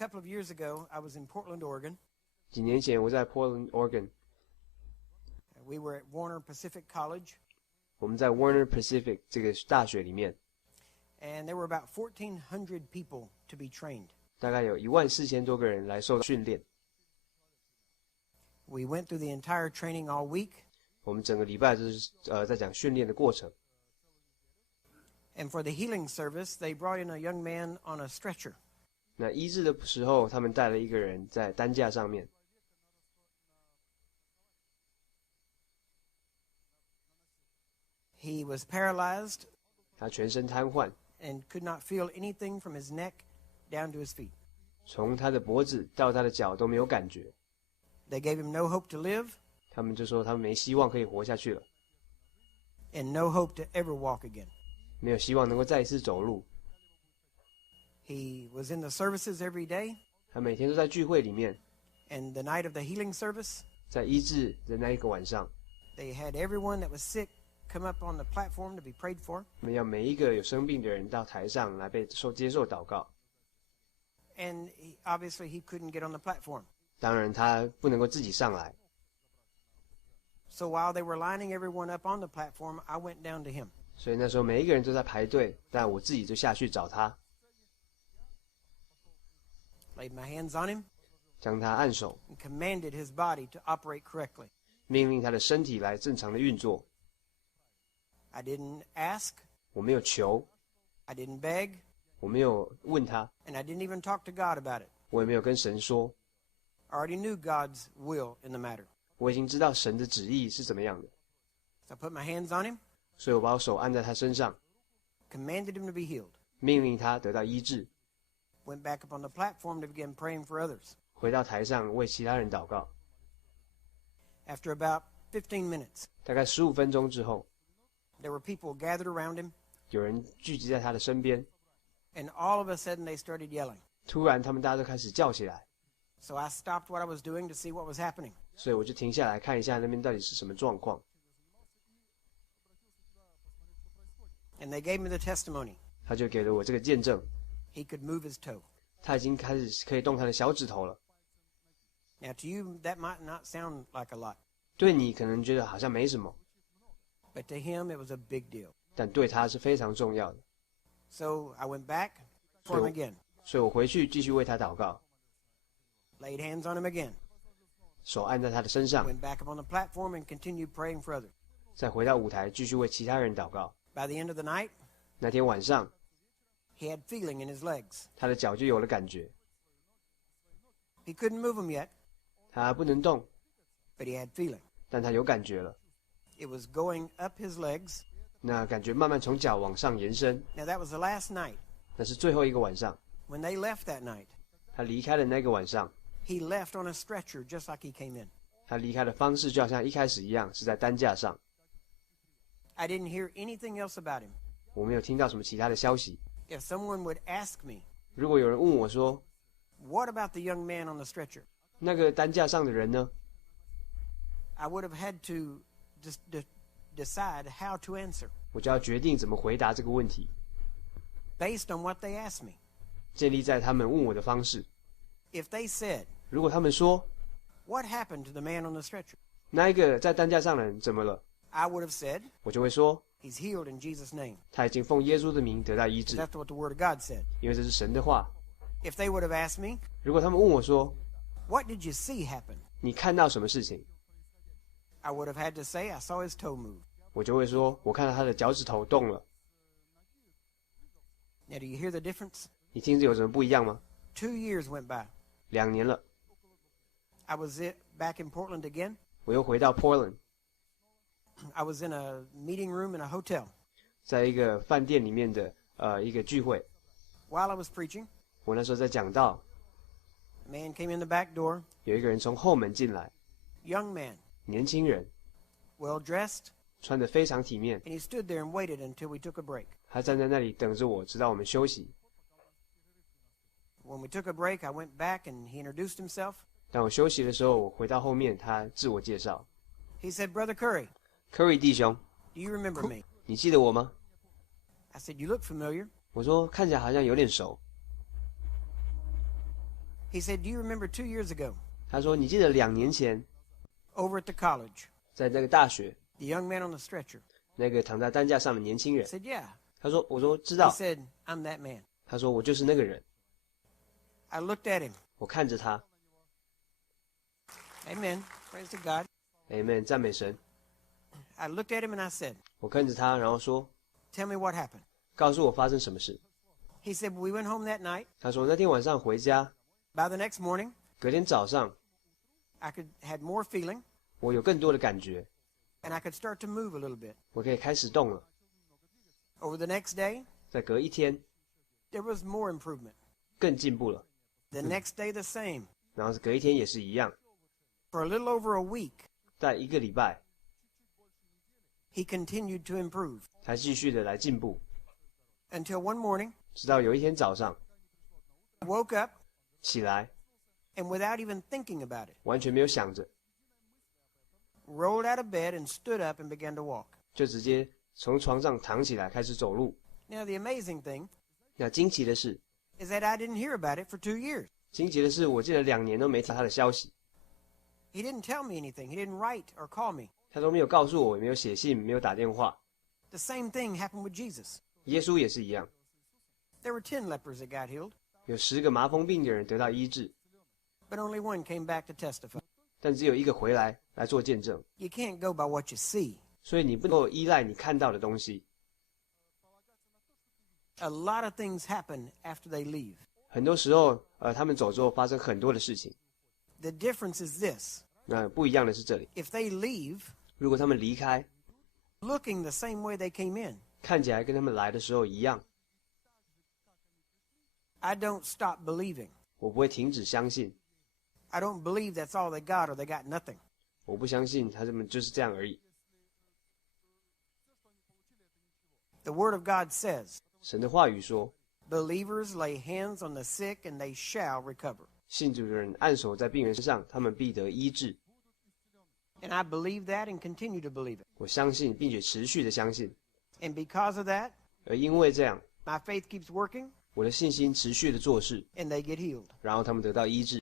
couple of years ago, I was in Portland, Oregon. 几年前我在 Portland, Oregon. We were at Warner Pacific College. 我们在 Warner Pacific 这个大学里面。And there were about 1,400 people to be trained. 大概有14000多个人来受训练。We went through the entire training all week. 我们整个礼拜就是在讲训练的过程。And for the healing service, they brought in a young man on a stretcher. 那医治的时候，他们带了一个人在担架上面。He was paralyzed. 他全身瘫痪。And could not feel anything from his neck down to his feet. 从他的脖子到他的脚都没有感觉。They gave him no hope to live. 他们就说他们没希望可以活下去了。And no hope to ever walk again. 没有希望能够再一次走路。He was in the services every day. 他每天都在聚会里面。And the night of the healing service. 在医治的那一个晚上。They had everyone that was sick come up on the platform to be prayed for. 我们要每一个有生病的人到台上来接受祷告。And obviously he couldn't get on the platform. 当然他不能够自己上来。So while they were lining everyone up on the platform, I went down to him. 所以那时候每一个人都在排队，但我自己就下去找他。Laid my hands on him. 将他按手。And commanded his body to operate correctly. 命令他的身体来正常的运作。I didn't ask. 我没有求。I didn't beg. 我没有问他。And I didn't even talk to God about it. 我也没有跟神说。I already knew God's will in the matter. 我已经知道神的旨意是怎么样的。So I put my hands on him. 所以我把我手按在他身上。Commanded him to be healed. 命令他得到医治。Went back up on the platform to begin praying for others. 回到台上为其他人祷告。After about 15 minutes. 大概15分钟之后。There were people gathered around him. 有人聚集在他的身边。And all of a sudden they started yelling. 突然他们大家都开始叫起来。So I stopped what I was doing to see what was happening. 所以我就停下来看一下那边到底是什么状况。And they gave me the testimony. 他就给了我这个见证。He could move his toe. 他已经开始可以动他的小指头了。Now to you that might not sound like a lot. 对你可能觉得好像没什么。But to him it was a big deal. 但对他是非常重要的。So I went back for him again. 所以我回去继续为他祷告。Laid hands on him again. 手按在他的身上。Went back up on the platform and continued praying for others. 再回到舞台继续为其他人祷告。By the end of the night, 那天晚上 he had feeling in his legs. 他的脚就有了感觉。He couldn't move them yet. 他还不能动。But he had feeling. 但他有感觉了。It was going up his legs. 那感觉慢慢从脚往上延伸。Now that was the last night. 那是最后一个晚上。When they left that night, 他离开的那个晚上 he left on a stretcher just like he came in. 他离开的方式就好像一开始一样，是在担架上。I didn't hear anything else about him. 我没有听到什么其他的消息。If someone would ask me, 如果有人问我说 What about the young man on the stretcher? 那个担架上的人呢？ I would have had to decide how to answer. 我就要决定怎么回答这个问题。Based on what they asked me. 建立在他们问我的方式。If they said, 如果他们说 What happened to the man on the stretcher? 那一个在担架上的人怎么了？ I would have said, 我就会说 He's healed in Jesus' name. 他已经奉耶稣的名得到医治。 That's what the Word of God said. 因为这是神的话。 If they would have asked me, 如果他们问我说 What did you see happen? 你看到什么事情？ I would have had to say, I saw his toe move. 我就会说我看到他的脚趾头动了。 Now do you hear the difference? 你听着有什么不一样吗？ 2 years went by. 2年了。 I was back in Portland again. 我又回到 Portland。 I was in a meeting room in a hotel. 在一个饭店里面的一个聚会。 While I was preaching, 我那时候在讲道。 a man came in the back door. 有一个人从后门进来。 Young man. 年轻人。 Well dressed. 穿得非常体面。 And he stood there and waited until we took a break. 他站在那里等着我，直到我们休息。 When we took a break, I went back and he introduced himself. 当我休息的时候，我回到后面，他自我介绍。 He said, Brother Curry 弟兄 do you remember me? 你记得我吗？ I said, You look familiar. 我说看起来好像有点熟。He said, "Do you remember 2 years ago?" 他说：“你记得2年前 Over at the college, 在那个大学， the young man on the stretcher 那个躺在担架上的年轻人 said, "Yeah." 他说：“我说知 He 道。 said, "I'm that man." 他说：“我就是那个人。 I looked at him. 我看着他 Amen. Praise to God. ，Amen， 赞美神。 I looked at him and I said, 我看着他，然后说： "Tell me what happened." 告诉我发生什么事。 He said, "We went home that night. 他说那天晚上回家， By the next morning, 隔天早上 I had more feeling, 我有更多的感觉， and I could start to move a little bit. 我可以开始动了。 Over the next day, 再隔一天 there was more improvement. 更进步了， The next day, the same. 然后隔一天也是一样。 For a little over a week, 在1个礼拜， he continued to improve 他继续的来进步， until one morning, 直到有一天早上 I woke up 起来， and without even thinking about it, 完全没有想着， rolled out of bed and stood up and began to walk. 就直接从床上躺起来开始走路。 Now, the amazing thing 那惊奇的是， is that I didn't hear about it for 2 years. 惊奇的是，我记得2年都没听到他的消息， He didn't tell me anything. He didn't write or call me. 他都没有告诉我，也没有写信，没有打电话。 The same thing happened with Jesus. 耶稣也是一样， There were 10 lepers that got healed, 有10个麻风病的人得到医治， but only one came back to testify. 但只有1个回来做见证。 You can't go by what you see. 所以你不能够依赖你看到的东西。 A lot of things happen after they leave. 很多时候，他们走之后发生很多的事情。 The difference is this. 那不一样的是这里， If they leave 如果他们离开， looking the same way they came in, 看起来跟他们来的时候一样， I don't stop believing. 我不会停止相信。 I don't believe that's all they got or they got nothing. 我不相信他们就是这样而已。 The Word of God says, 神的话语说， believers lay hands on the sick and they shall recover. 信主的人按手在病人身上，他们必得医治。 And I believe that and continue to believe it. 我相信，并且持续的相信。 And because of that, 而因为这样， my faith keeps working 我的信心持续的做事， and they get healed. 然后他们得到医治。